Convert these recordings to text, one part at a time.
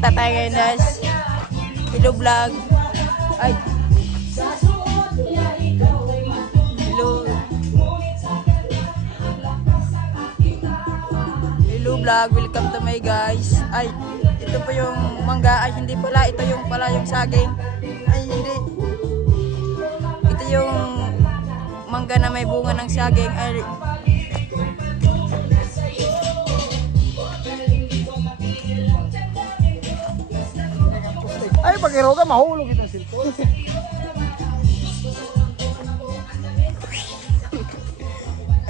Pupunta tayo ngayon guys. Hello vlog. Ay. Hello. Hello vlog. Welcome to my guys. Ay, ito po yung mangga. Ay, hindi pala. Ito yung pala yung saging. Ay, hindi. Ito yung mangga na may bunga ng saging. Ay, ay pag-iro ka, mahulog itong silpo.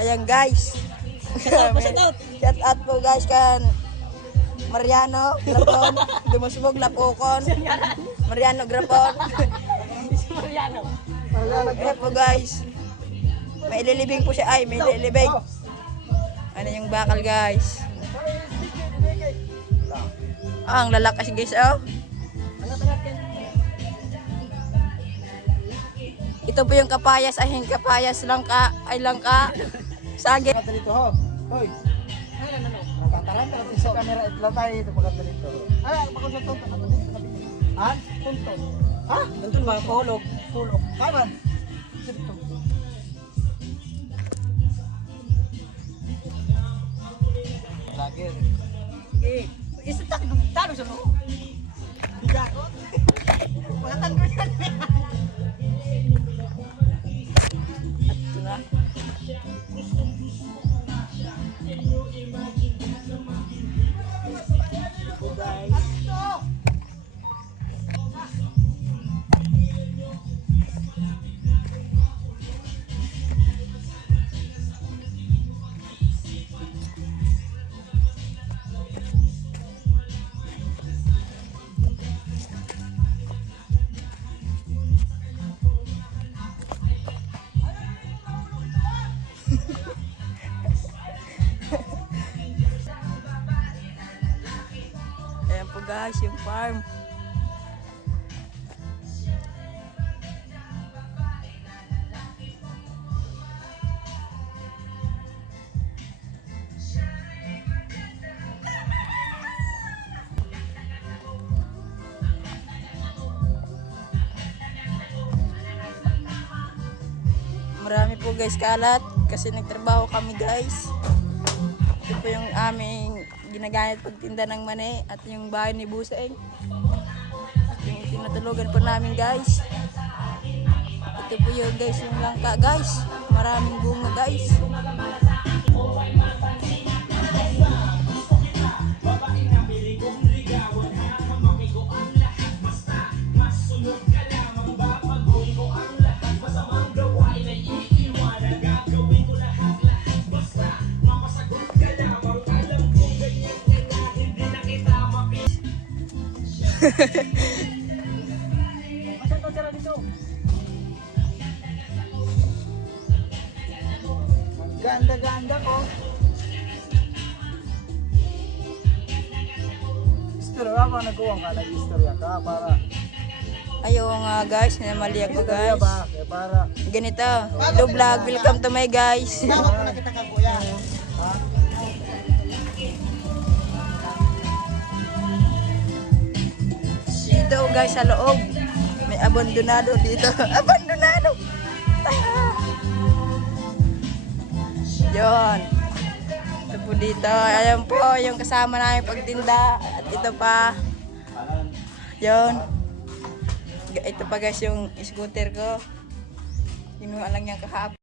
ayan guys. Shout out po guys kan Mariano Grapon, Dumusbog Lapokon. Mariano Grapon. Mariano. Ayan po guys. May ililibing po siya. Ay, may ililibing. Ano yung bakal guys. Ah, ang lalakas guys oh. Ito po yung kapayas, ay kapayas langka, ay langka. Saging. Pagkata dito ho. Hoy. Natataranta natin sa camera. Itla tayo ito pagkata dito. Ay, pagkata sa tonto. Ha? Tonto. Ha? Tonto ba? Pahulog. Pulog. Kaya ba? Dito. Lagi. Eh, isa talo sa mo. Hindi ako. Pagkatan ko yan. Ayan po guys, yung farm. Marami po guys kalat kasi nagtrabaho kami guys. Ito po yung aming ginagamit pagtinda ng mani at yung bahay ni Buseng. Yung tinatulugan po namin guys. Ito po yung guys yung langka guys. Maraming bunga guys. Ganda-ganda ko. Istorya ba? Nagkuwang ka, nag-istorya ka para... Ayaw nga guys, namali ako Istorya guys. ba? Kaya para... Ganito, hello vlog, welcome to my guys. Tama ko na kita ka kuya. Ha? Dito guys sa loob, may abandonado dito. Abandonado! Yon. Ito po dito. Ayan po yung kasama namin pagtinda. At ito pa. Yon. Ito pa guys yung scooter ko. Kinuha lang yung kahapon.